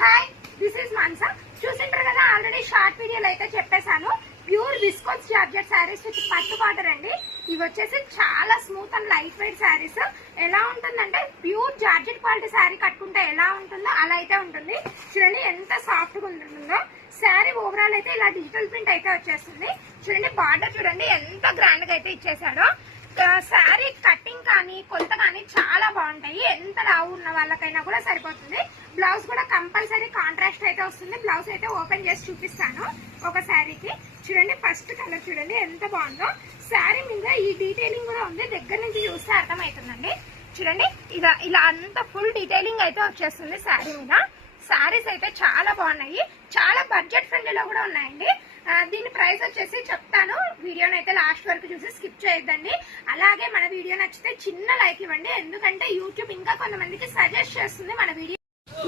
Hi, this is Mansa. చూసింటారు కదా, already short వీడియోలో అయితే చెప్పేశాను. Pure viscose georgette saris with పట్టు బార్డర్ అండి. ఇవి వచ్చేసి చాలా smooth and light weight saris. ఎలా ఉంటుందంటే ప్యూర్ జార్జెట్ క్వాలిటీ శారీ కట్టుకుంటే ఎలా ఉంటుందో అలా అయితే ఉంటుంది. చూడండి ఎంత సాఫ్ట్ గా ఉంటుందో. శారీ ఓవరాల్ అయితే ఇలా డిజిటల్ ప్రింట్ అయితే వచ్చేస్తుంది. చూడండి బార్డర్ చూడండి ఎంత గ్రాండ్ గా అయితే ఇచ్చేసాడో. శారీ కటింగ్ కానీ కొత్త కానీ చాలా బాగుంటాయి. ఎంత లావు ఉన్న వాళ్ళకైనా కూడా సరిపోతుంది. బ్లౌజ్ కూడా కంపల్సరీ కాంట్రాస్ట్ అయితే వస్తుంది. బ్లౌజ్ అయితే ఓపెన్ చేసి చూపిస్తాను ఒక శారీకి. చూడండి ఫస్ట్ కలర్ చూడండి ఎంత బాగుందో. శారీ మీద ఈ డీటెయిలింగ్ కూడా ఉంది, దగ్గర నుంచి చూస్తే అర్థమవుతుందండి. చూడండి ఇలా అంత ఫుల్ డీటెయిలింగ్ అయితే వచ్చేస్తుంది శారీ మీద. శారీస్ అయితే చాలా బాగున్నాయి, చాలా బడ్జెట్ ఫ్రెండ్లీలో కూడా ఉన్నాయండి. దీని ప్రైస్ వచ్చేసి చెప్తాను, వీడియోని అయితే లాస్ట్ వరకు చూసి స్కిప్ చేయొద్దండి. అలాగే మన వీడియో నచ్చితే చిన్న లైక్ ఇవ్వండి, ఎందుకంటే యూట్యూబ్ ఇంకా కొంతమందికి సజెస్ట్ చేస్తుంది మన వీడియో.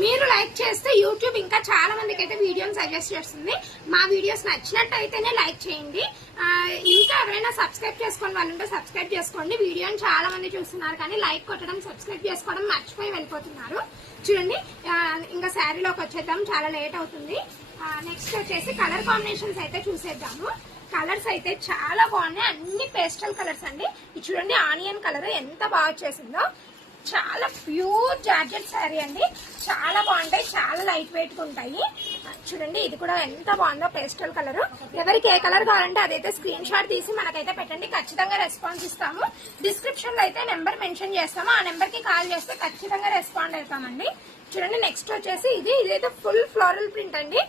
మీరు లైక్ చేస్తే యూట్యూబ్ ఇంకా చాలా మందికి అయితే వీడియోని సజెస్ట్ చేస్తుంది. మా వీడియోస్ నచ్చినట్టయితేనే లైక్ చేయండి. ఇంకా ఎవరైనా సబ్స్క్రైబ్ చేసుకుని వాళ్ళు ఉంటే సబ్స్క్రైబ్ చేసుకోండి. వీడియోని చాలా మంది చూస్తున్నారు కానీ లైక్ కొట్టడం సబ్స్క్రైబ్ చేసుకోవడం మర్చిపోయి వెళ్ళిపోతున్నారు. చూడండి ఇంకా శారీలోకి వచ్చేద్దాం, చాలా లేట్ అవుతుంది. నెక్స్ట్ వచ్చేసి కలర్ కాంబినేషన్స్ అయితే చూసేద్దాము. కలర్స్ అయితే చాలా బాగున్నాయి, అన్ని పేస్టల్ కలర్స్ అండి. ఇది చూడండి ఆనియన్ కలర్ ఎంత బాగా వచ్చేసిందో. చాలా ప్యూర్ జార్జెట్ శారీ అండి, చాలా బాగుంటాయి, చాలా లైట్ వెయిట్ గా ఉంటాయి. చూడండి ఇది కూడా ఎంత బాగుందో పేస్టల్ కలర్. ఎవరికి ఏ కలర్ కావాలంటే అదైతే స్క్రీన్ షాట్ తీసి మనకైతే పెట్టండి, ఖచ్చితంగా రెస్పాన్స్ ఇస్తాము. డిస్క్రిప్షన్ లో అయితే నెంబర్ మెన్షన్ చేస్తాము, ఆ నెంబర్ కి కాల్ చేస్తే ఖచ్చితంగా రెస్పాండ్ అవుతామండి. చూడండి నెక్స్ట్ వచ్చేసి ఇదైతే ఫుల్ ఫ్లోరల్ ప్రింట్ అండి.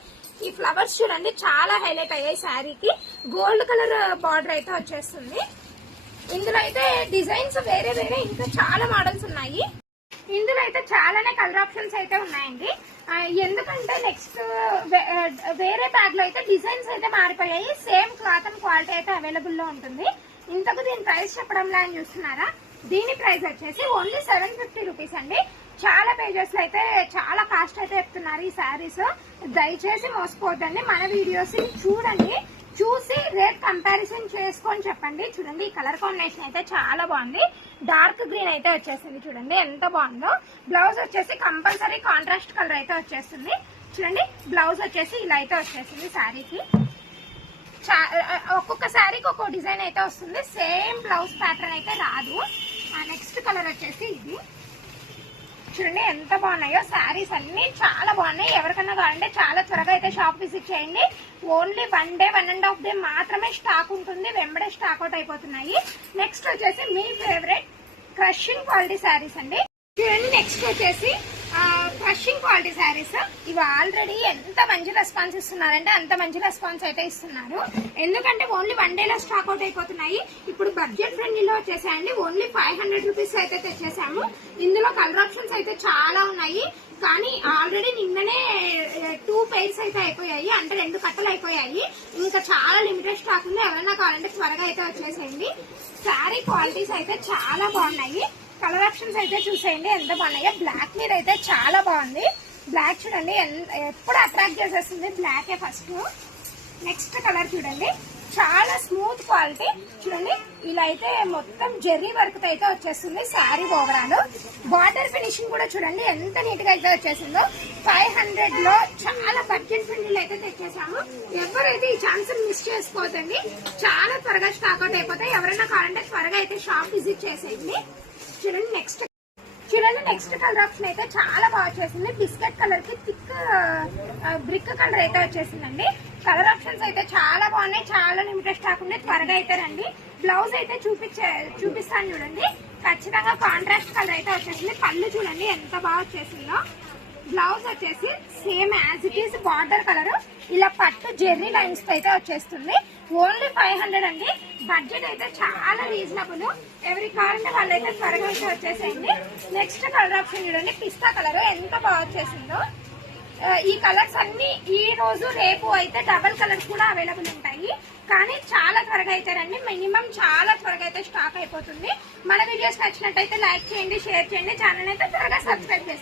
ఈ ఫ్లవర్స్ చూడండి చాలా హైలైట్ అయ్యాయి శారీకి. గోల్డ్ కలర్ బార్డర్ అయితే వచ్చేస్తుంది. ఇందులో అయితే డిజైన్స్ వేరే వేరే ఇంకా చాలా మోడల్స్ ఉన్నాయి. ఇందులో అయితే చాలానే కలర్ ఆప్షన్స్ అయితే ఉన్నాయండి. ఎందుకంటే నెక్స్ట్ వేరే బ్యాగ్ లో అయితే డిజైన్స్ అయితే మారిపోయాయి. సేమ్ క్లాత్ అండ్ క్వాలిటీ అయితే అవైలబుల్ లో ఉంటుంది. ఇంతకు దీని ప్రైస్ చెప్పడంలా అని చూస్తున్నారా? దీని ప్రైస్ వచ్చేసి ఓన్లీ 750 రూపీస్ అండి. చాలా పేజెస్ లో అయితే చాలా కాస్ట్ అయితే చెప్తున్నారు ఈ శారీస్. దయచేసి మోసపోద్దండి, మన వీడియోస్ చూడండి, చూసి రేట్ కంపారిజన్ చేసుకొని చెప్పండి. చూడండి ఈ కలర్ కాంబినేషన్ అయితే చాలా బాగుంది, డార్క్ గ్రీన్ అయితే వచ్చేసింది. చూడండి ఎంత బాగుందో. బ్లౌజ్ వచ్చేసి కంపల్సరీ కాంట్రాస్ట్ కలర్ అయితే వచ్చేస్తుంది. చూడండి బ్లౌజ్ వచ్చేసి ఇలా అయితే వచ్చేసింది శారీకి. ఒక్కొక్క శారీకి ఒక్కొక్క డిజైన్ అయితే వస్తుంది, సేమ్ బ్లౌజ్ ప్యాటర్న్ అయితే రాదు. నెక్స్ట్ కలర్ వచ్చేసి ఇది. చూడండి ఎంత బాగున్నాయో. శారీస్ అన్ని చాలా బాగున్నాయి. ఎవరికన్నా కావాలంటే చాలా త్వరగా అయితే షాప్ విజిట్ చేయండి. ఓన్లీ 1 డే 1.5 డే మాత్రమే స్టాక్ ఉంటుంది, వెంబడే స్టాక్ అవుట్ అయిపోతున్నాయి. నెక్స్ట్ వచ్చేసి మీ ఫేవరెట్ క్రషింగ్ క్వాలిటీ శారీస్ అండి. చూడండి నెక్స్ట్ వచ్చేసి క్రషింగ్ క్వాలిటీ శారీస్. ఇవి ఆల్రెడీ ఎంత మంచి రెస్పాన్స్ ఇస్తున్నారంటే అంత మంచి రెస్పాన్స్ అయితే ఇస్తున్నారు. ఎందుకంటే ఓన్లీ 1 డేలో స్టాక్ అవుట్ అయిపోతున్నాయి. ఇప్పుడు బడ్జెట్ ఫ్రెండ్లీలో వచ్చేసాయండి. ఓన్లీ 500 రూపీస్ అయితే తెచ్చేసాము. ఇందులో కలర్ ఆప్షన్స్ అయితే చాలా ఉన్నాయి, కానీ ఆల్రెడీ నిన్ననే 2 పెయిర్స్ అయితే అయిపోయాయి, అంటే 2 కట్టలు అయిపోయాయి. ఇంకా చాలా లిమిటెడ్ స్టాక్ ఉంది. ఎవరైనా కావాలంటే త్వరగా అయితే వచ్చేసేయండి. శారీ క్వాలిటీస్ అయితే చాలా బాగున్నాయి. కలర్ ఆప్షన్స్ అయితే చూసేయండి ఎంత బాగున్నాయో. బ్లాక్ మీద అయితే చాలా బాగుంది. బ్లాక్ చూడండి ఎప్పుడు అట్రాక్ట్ చేసేస్తుంది, బ్లాకే ఫస్ట్. నెక్స్ట్ కలర్ చూడండి చాలా స్మూత్ క్వాలిటీ. చూడండి ఇలా అయితే మొత్తం జెర్రీ వర్క్ అయితే వచ్చేస్తుంది శారీ ఓవరాల్. బార్డర్ ఫినిషింగ్ కూడా చూడండి ఎంత నీట్ గా అయితే వచ్చేసిందో. 500 లో చాలా బడ్జెట్ ఫ్రెండ్లీ అయితే తెచ్చేసాము. ఎవరైతే ఈ ఛాన్స్ మిస్ చేసుకోవద్దండి, చాలా త్వరగా స్టాక్ అవుట్ అయిపోతాయి. ఎవరైనా కావాలంటే త్వరగా అయితే షాప్ విజిట్ చేసేయండి. చూడండి నెక్స్ట్ కలర్ ఆప్షన్ అయితే చాలా బాగా వచ్చేసింది. బిస్కెట్ కలర్ కి థిక్ బ్రిక్ కలర్ అయితే వచ్చేసిందండి. కలర్ ఆప్షన్స్ అయితే చాలా బాగున్నాయి, చాలా లిమిటెడ్ స్టాక్ ఉంది. త్వరగా అయితే రండి. బ్లౌజ్ అయితే చూపిస్తాను చూడండి. ఖచ్చితంగా కాంట్రాస్ట్ కలర్ అయితే వచ్చేసింది. పళ్ళు చూడండి ఎంత బాగా వచ్చేసిందో. బ్లౌజ్ వచ్చేసి same as it is border colour ఇలా పట్టు జెర్రీ లైన్స్ అయితే వచ్చేస్తుంది. ఓన్లీ 500 అండి. బడ్జెట్ అయితే చాలా రీజనబుల్. ఎవరి కావాలంటే వాళ్ళైతే త్వరగా అయితే వచ్చేసేయండి. నెక్స్ట్ కలర్ ఆప్షన్ చూడండి, పిస్తా కలర్ ఎంత బాగా వచ్చేసిందో. ఈ కలర్స్ అన్ని ఈ రోజు రేపు అయితే డబల్ కలర్స్ కూడా అవైలబుల్ ఉంటాయి, కానీ చాలా త్వరగా అయితే రండి. మినిమం చాలా త్వరగా అయితే స్టాక్ అయిపోతుంది. మన వీడియోస్ నచ్చినట్టయితే లైక్ చేయండి, షేర్ చేయండి, ఛానల్ అయితే త్వరగా సబ్స్క్రైబ్ చేయండి.